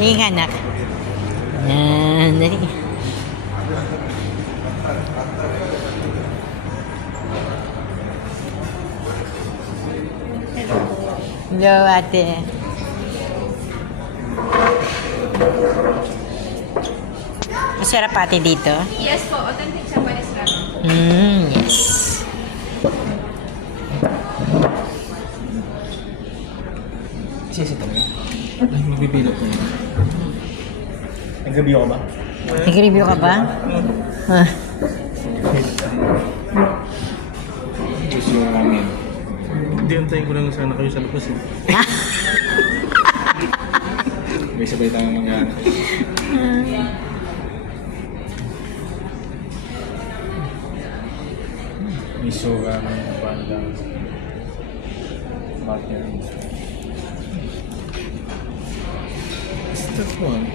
Tingin ka, anak. Yan, dali. Hello, ate. Masarap ate dito? Yes po, authentic Japanese ramen. Yes. Sisi talaga. Ay, magbibilog ko na. Nag-review ka ba? Nag-review ka ba? Ah. Gusto yung ramen. Hindi, antayin ko lang sana kayo sa labas eh. May sabay tayong mag-ano. Miso ramen, bandang. Butter. That's one.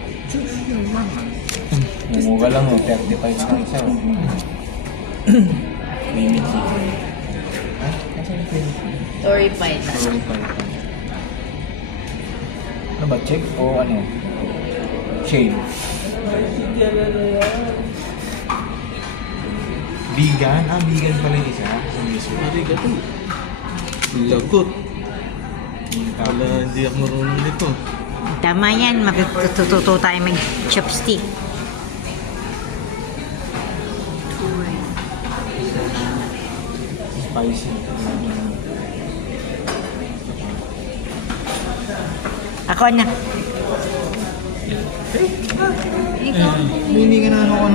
Mumura lang mo, 35 na isa. Limit chicken. Ha? Nasaan yung limit chicken? Tori Python. Sorry pa. Ano ba? Check o ano? Shade? Vegan? Ah, vegan pala yung isa. Sa miso. Arigato. Lagot. Wala, hindi ako marunong nito. Tama yan. Matututo tayo mag-chopstick. Spicy. Ako na. Ikaw. Hindi ka na ano